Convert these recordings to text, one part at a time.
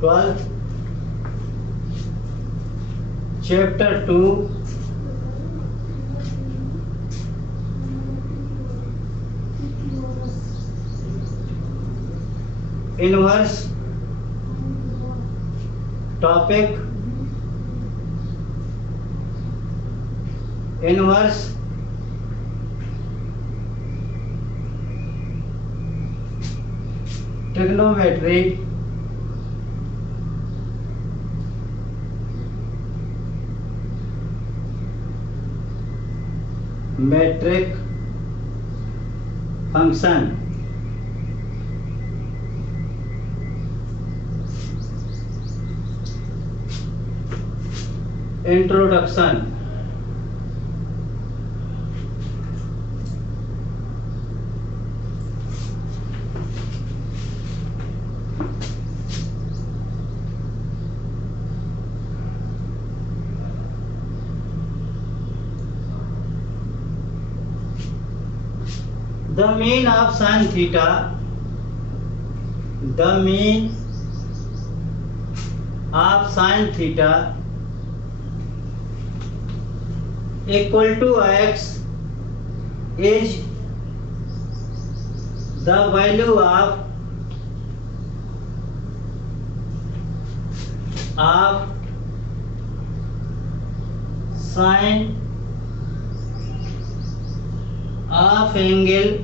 12th chapter 2 inverse topic inverse trigonometry metric function introduction the mean of sin theta the mean of sin theta equal to x is the value of sin of angle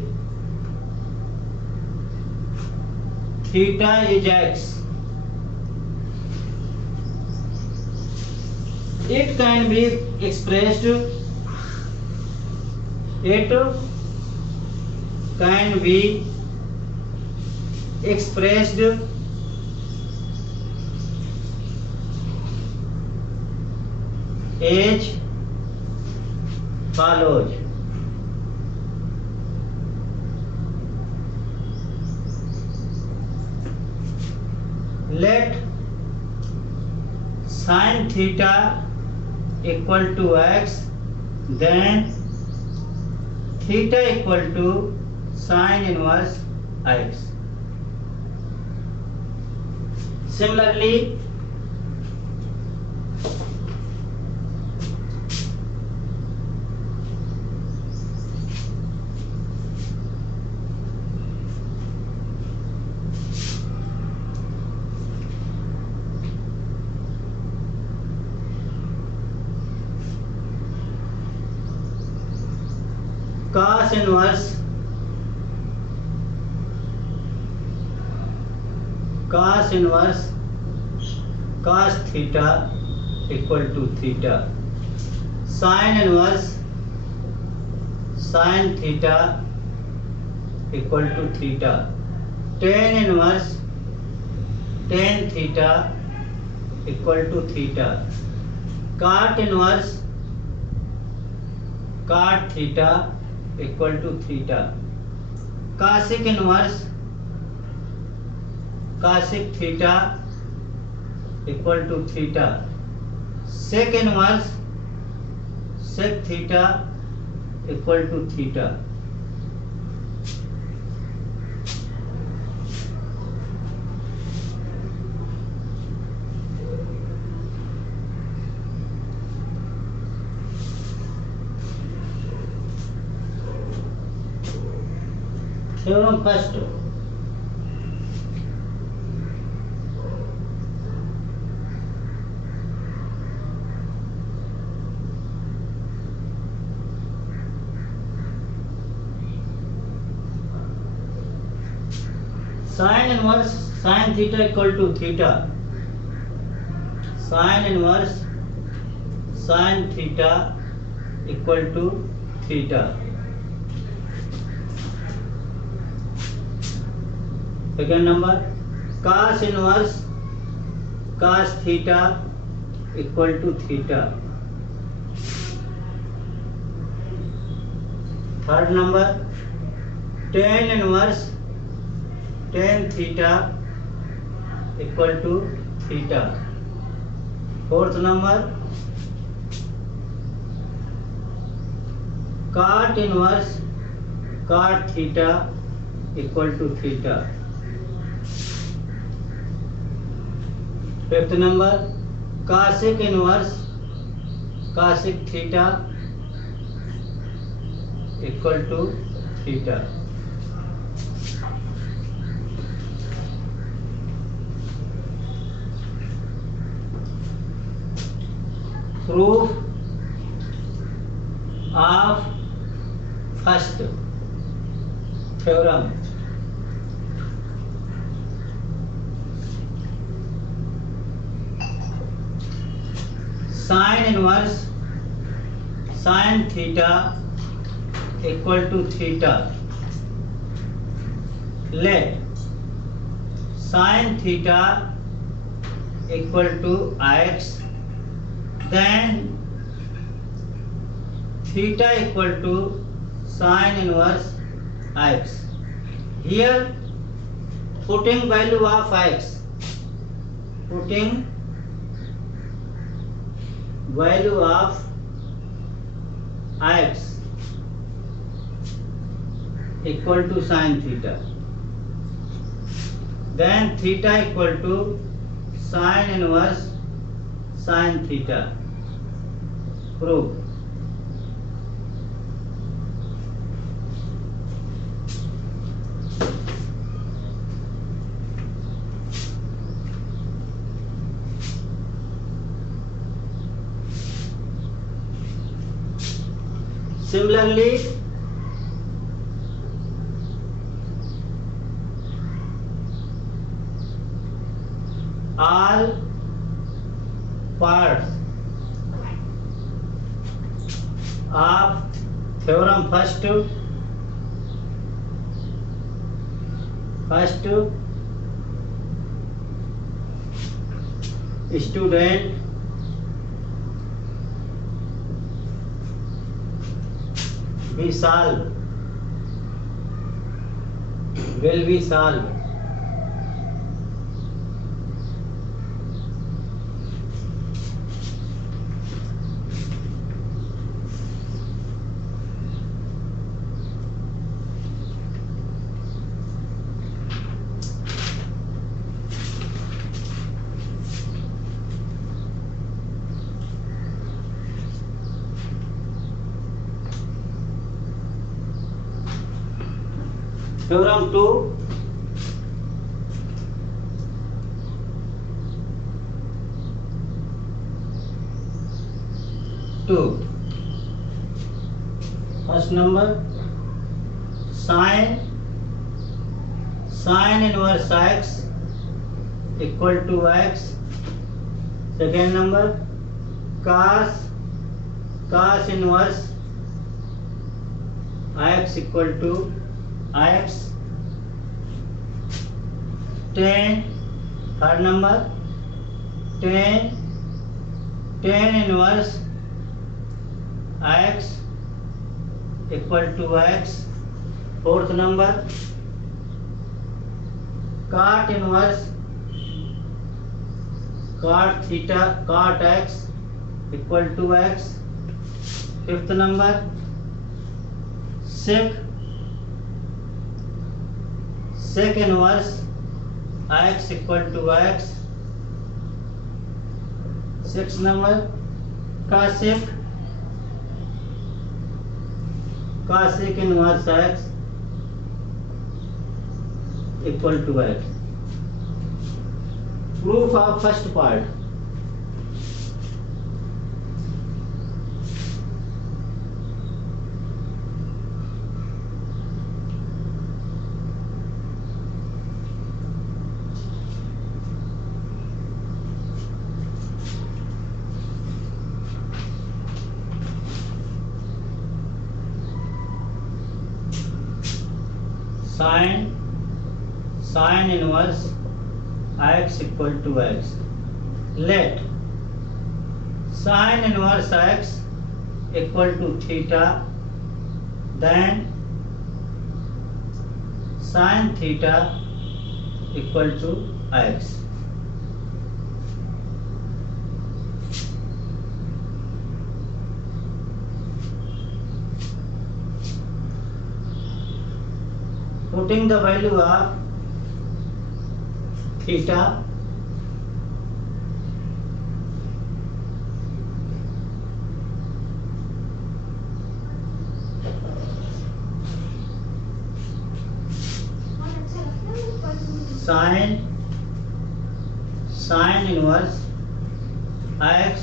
theta is x. It can be expressed as follows. Let sin theta equal to x, then theta equal to sin inverse x. Similarly, cos inverse cos theta equal to theta, sin inverse sin theta equal to theta, tan inverse tan theta equal to theta, cot inverse cot theta equal to theta, cosec inverse cosec theta equal to theta, sec inverse sec theta equal to theta. Theorem first. Sin inverse sin theta equal to theta, sin inverse sin theta equal to theta. Second number, cos inverse cos theta equal to theta. Third number, tan inverse tan theta equal to theta. Fourth number, cot inverse cot theta equal to theta. Fifth number, cosec inverse cosec theta equal to theta. Proof of first theorem. Sin inverse sin theta equal to theta. Let sin theta equal to x, then theta equal to sin inverse x. Here putting value of x, putting value of x equal to sin theta, then theta equal to sin inverse sin theta. Proof. Similarly, all parts of theorem first student be solved, will be solved. Theorem 2, first number, sin inverse x equal to x. Second number, cos inverse x equal to x. Third number, tan inverse x equal to x. Fourth number, cot inverse cot x equal to x. Fifth number, sec inverse x equal to x. Sixth number, cosec inverse x equal to x. Proof of first part. Sin inverse x equal to x. Let sin inverse x equal to theta, then sin theta equal to x. Putting the value of theta Sine inverse x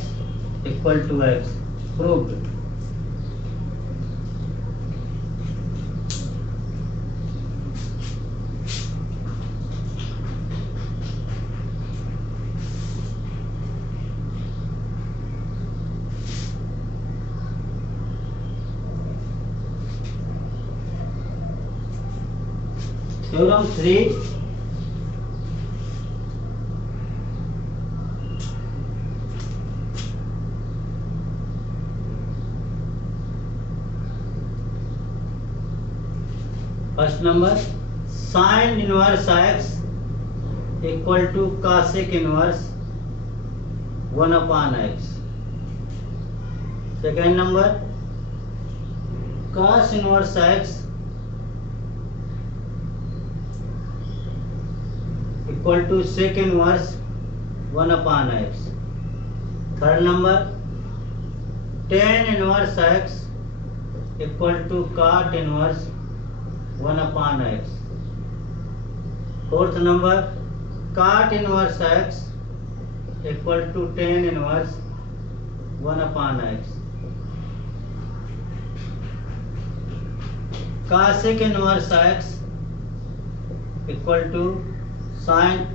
equal to x. Proved. Theorem 3. First number, sine inverse x equal to cosec inverse 1 upon x. Second number, cos inverse x equal to sec inverse 1 upon x. Third number, tan inverse x equal to cot inverse 1 upon x. Fourth number, cot inverse x equal to tan inverse 1 upon x. Cosec inverse x equal to sine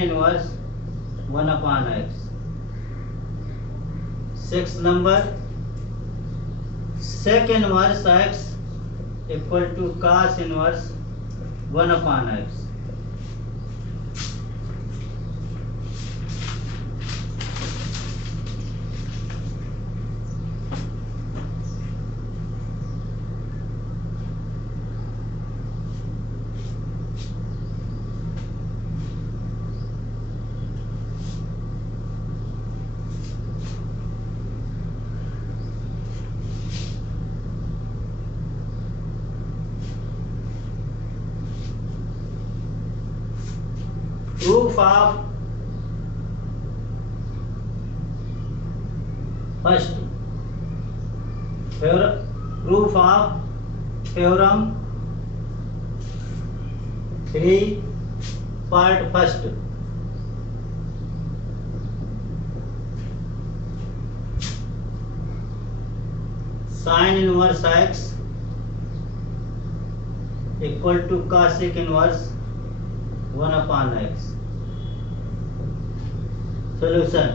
inverse 1 upon x. Sixth number, sec inverse x equal to cos inverse 1 upon x. Proof of first proof of theorem 3 part first. Sine inverse x equal to cosec inverse 1 upon x. Solution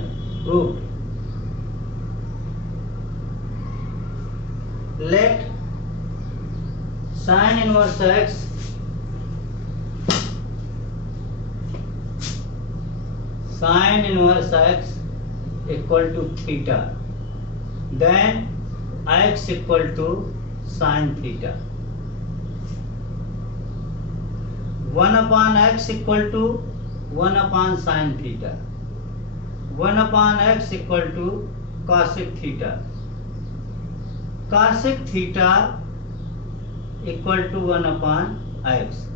proved. Let sine inverse x equal to theta, then x equal to sine theta. 1 upon x equal to 1 upon sine theta. 1 upon x equal to cosec theta. Cosec theta equal to 1 upon x.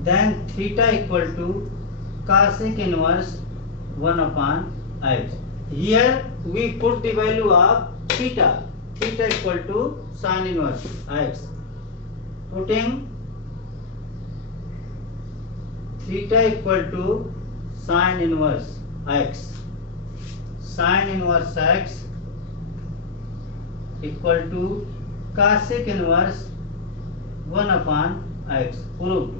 Then theta equal to cosec inverse 1 upon x. Here we put the value of theta. Theta equal to sine inverse x. Putting theta equal to sine inverse x. Sine inverse x equal to cosec inverse 1 upon x. Proved.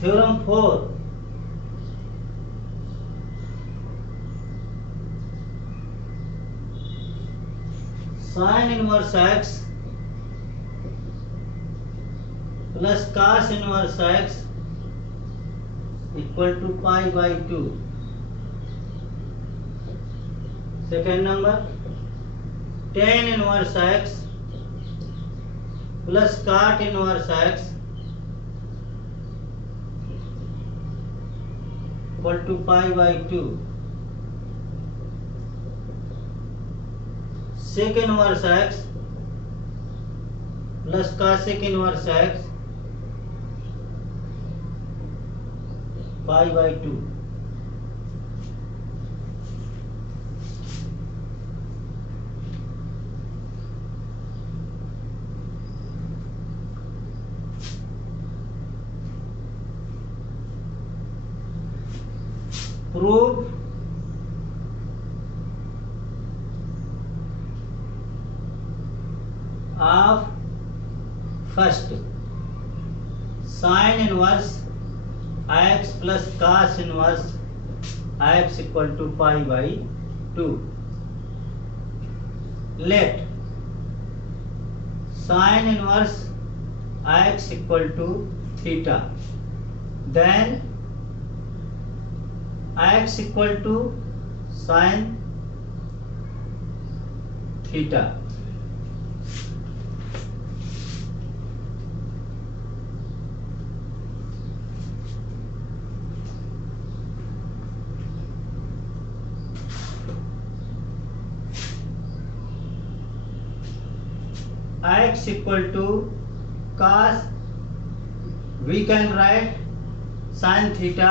Theorem 4. Sine inverse x plus cos inverse x equal to pi by 2. Second number, tan inverse x plus cot inverse x equal to pi by 2. Sec inverse x plus cosec inverse x pi by 2। Prove of first sin inverse x plus cos inverse x equal to pi by 2. Let sin inverse x equal to theta, then x equal to sin theta. X equal to cos, we can write sin theta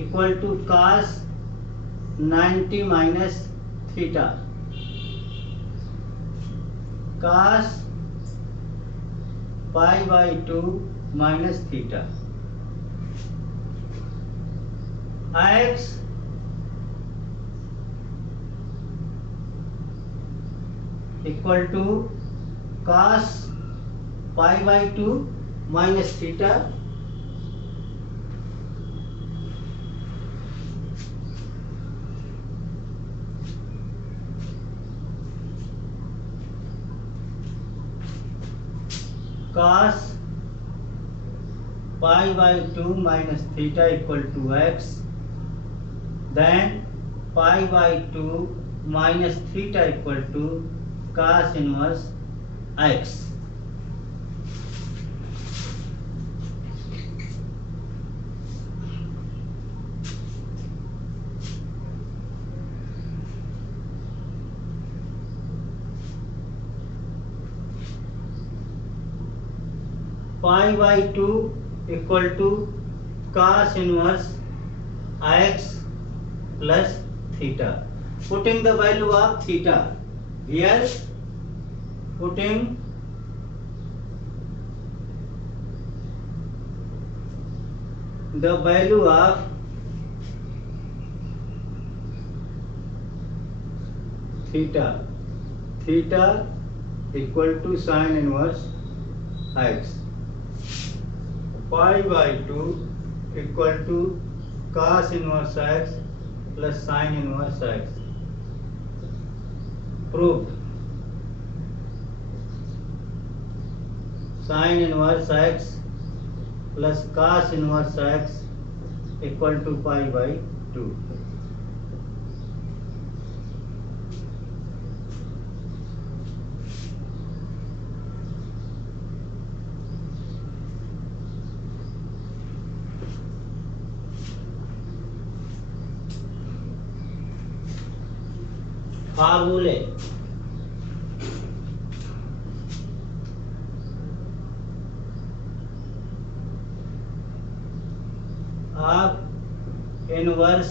equal to cos 90 minus theta, cos pi by 2 minus theta. X equal to cos pi by 2 minus theta, cos pi by 2 minus theta equal to x, then pi by 2 minus theta equal to cos inverse x. Pi by 2 equal to cos inverse x plus theta. Putting the value of theta here, putting the value of theta equal to sin inverse x. Pi by 2 equal to cos inverse x plus sin inverse x. Proof. Sin inverse x plus cos inverse x equal to pi by 2. फार्मूले of inverse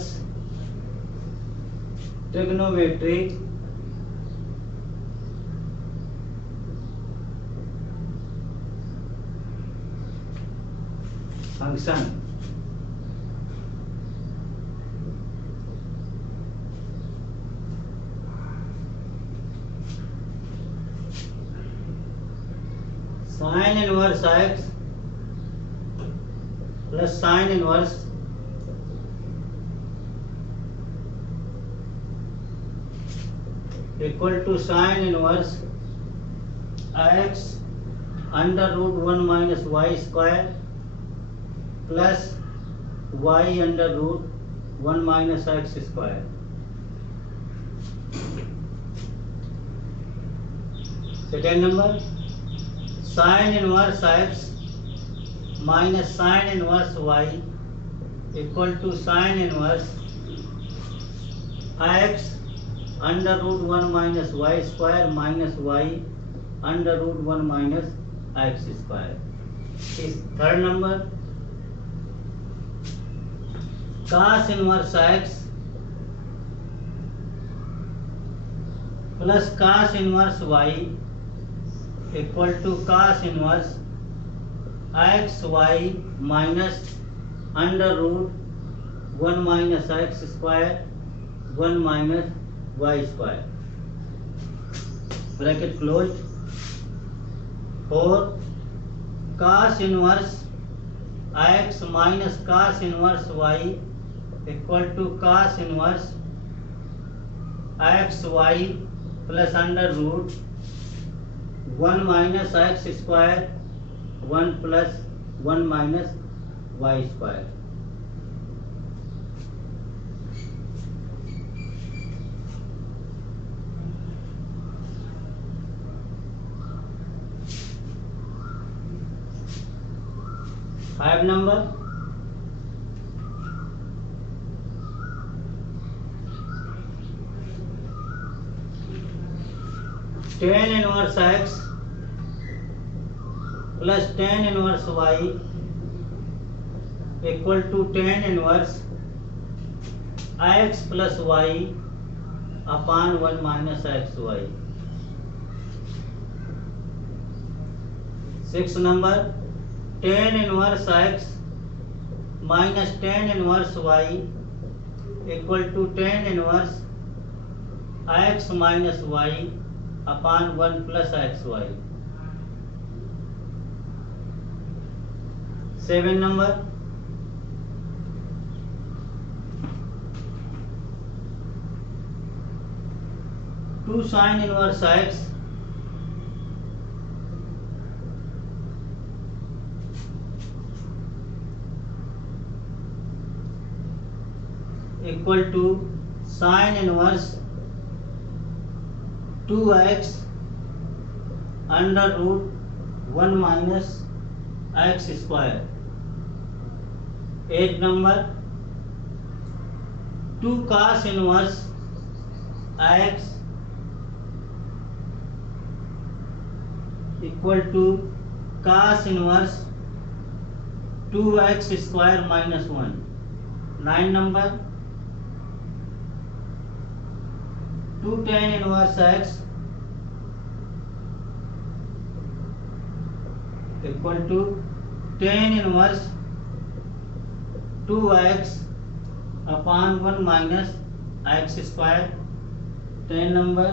trigonometric function sin inverse x plus sin inverse equal to sin inverse x under root 1 minus y square plus y under root 1 minus x square. Second number, sin inverse x minus sin inverse y equal to sin inverse x under root 1 minus y square minus y under root 1 minus x square. इस third number cos inverse x plus cos inverse y equal to cos inverse x y minus under root 1 minus x square 1 minus y square bracket close. और cos inverse x minus cos inverse y equal to cos inverse x y plus under root 1 minus x square 1 plus 1 minus y square. Five number tan inverse x plus tan inverse y equal to tan inverse x plus y upon 1 minus x y. 6 number tan inverse x minus tan inverse y equal to tan inverse x minus y upon 1 plus x y. 7 number two sine inverse x equal to sine inverse 2x under root 1 minus x square. 8 number 2 cos inverse x equal to cos inverse 2x square minus 1। 9 number 2 tan inverse x equal to tan inverse 2x upon 1 minus x square. 10 number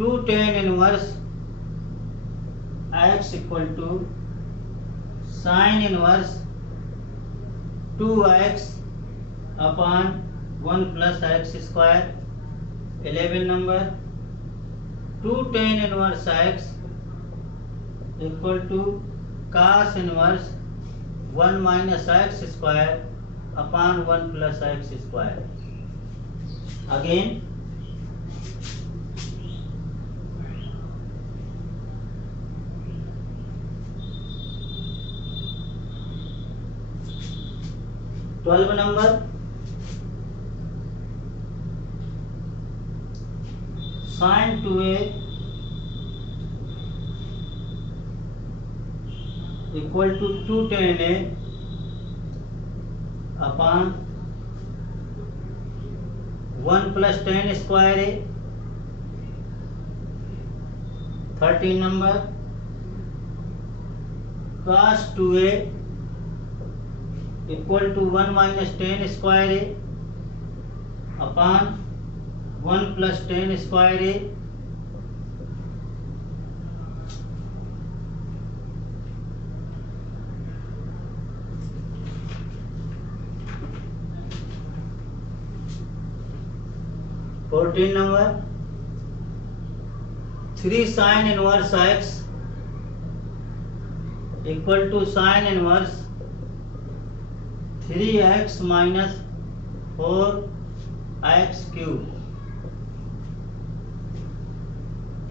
2 tan inverse x equal to sine inverse 2x upon 1 plus x square. 11 number 2 tan inverse x equal to cos inverse 1 minus x square upon 1 plus x square. Again 12 number sin 2a equal to 2 tan a upon 1 plus tan square a। 13 number cos 2a equal to 1 minus tan square a upon 1 plus tan square a। 14 number 3 sin inverse x equal to sine inverse 3x minus 4x cube.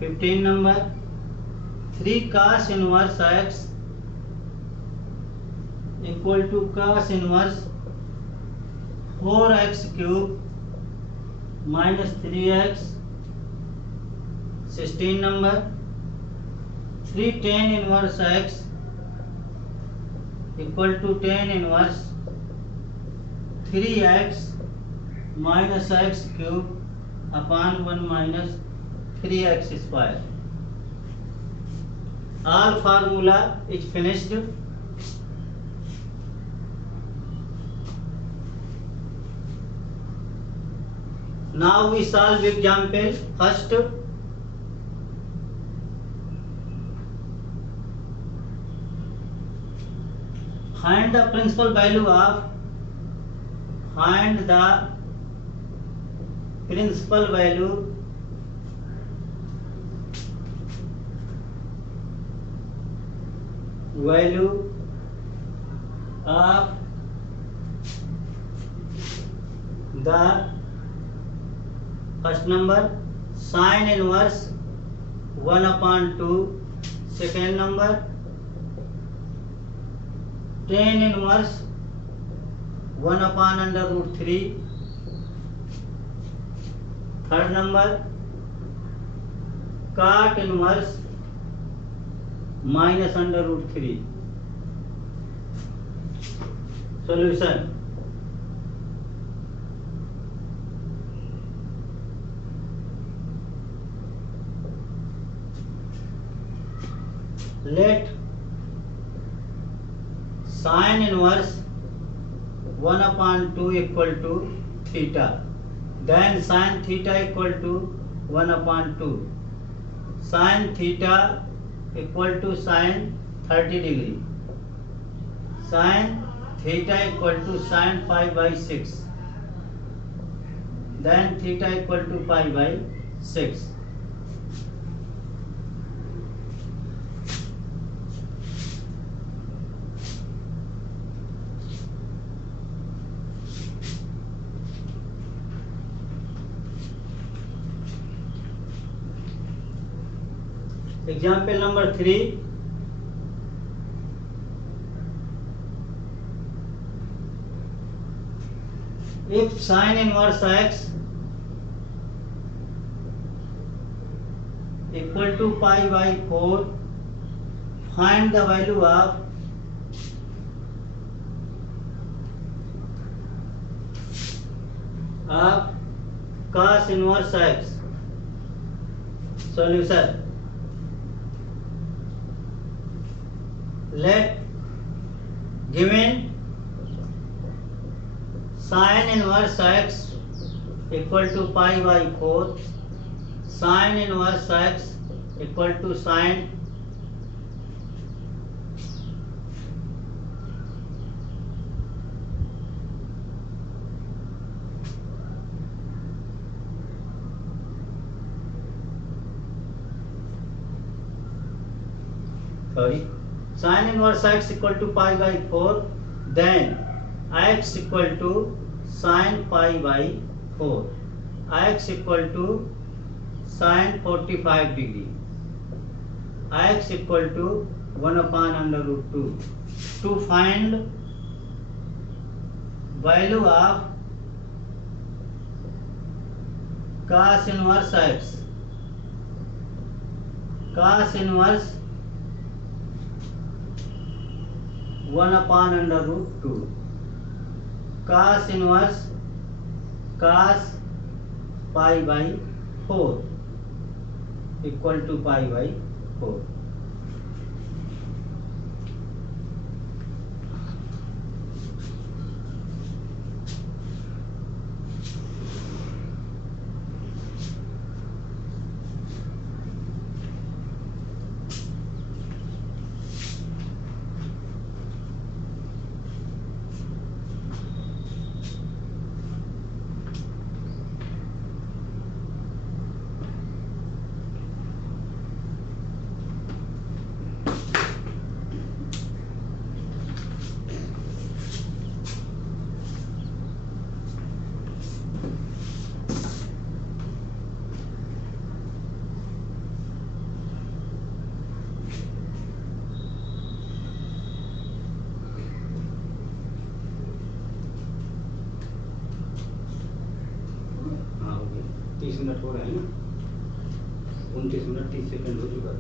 15 number 3 cos inverse x equal to cos inverse 4x cube minus 3x 16 number 3 tan inverse x equal to tan inverse 3x minus x cube upon 1 minus 3x square. All formula is finished. Now we solve example. First, find the principal value of of the first number sin inverse 1 upon 2, second number tan inverse 1 upon under root 3, third number cot inverse minus under root 3. Solution. Let sin inverse 1 upon 2 equal to theta. Then sin theta equal to 1 upon 2. Sin theta equal to sin 30 degree. Sin theta equal to sin pi by 6. Then theta equal to pi by 6. Example number 3. If sin inverse x equal to pi by 4, find the value of cos inverse x. Solution. Let given sin inverse x equal to pi by 4, sin inverse x equal to sin sin inverse x equal to pi by 4, then x equal to sin pi by 4, x equal to sin 45 degree, x equal to 1 upon under root 2. To find value of cos inverse x, cos inverse 1 upon under root 2, cos inverse cos pi by 4 equal to pi by 4. 30 minute हो रहे हैं ना, 29 minute 30 second हो चुका है।